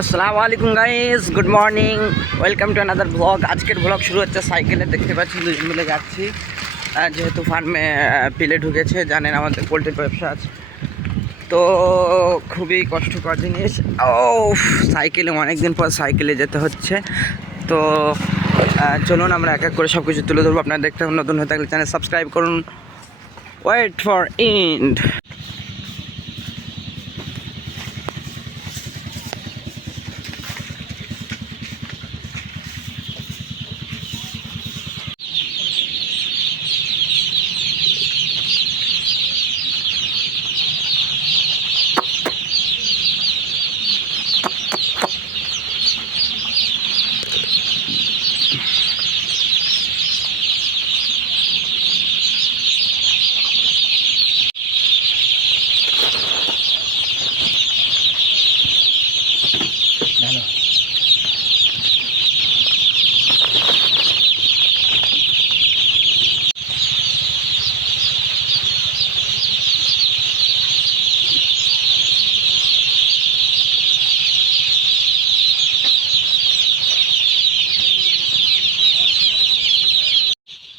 আসসালামু আলাইকুম guys, good morning, welcome to another blog. আজকের ব্লগ শুরু হচ্ছে সাইকেলে। দেখতে পাচ্ছেন দুজন মিলে যাচ্ছি, যেহেতু ফার্মে পিলে ঢুকেছে। জানেন আমাদের পোলট্রির ব্যবসা আছে, তো খুবই কষ্টকর জিনিস। ও সাইকেলে অনেকদিন পর সাইকেলে যেতে হচ্ছে। তো চলুন আমরা এক এক করে সব কিছু তুলে ধরবো। আপনারা দেখতে নতুন হয়ে থাকলে চ্যানেল সাবস্ক্রাইব করুন। Wait for end.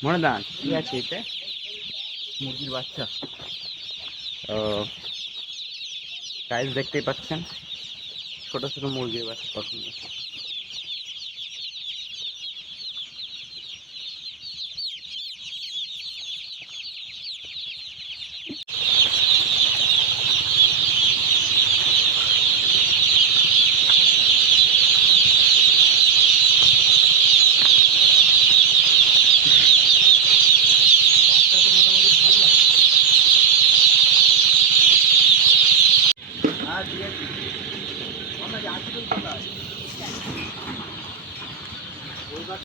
মনে দান কি আছে এতে? মুরগির বাচ্চা। ও গাইস, দেখতেই পাচ্ছেন ছোট ছোট মুরগির বাচ্চা পছন্দ।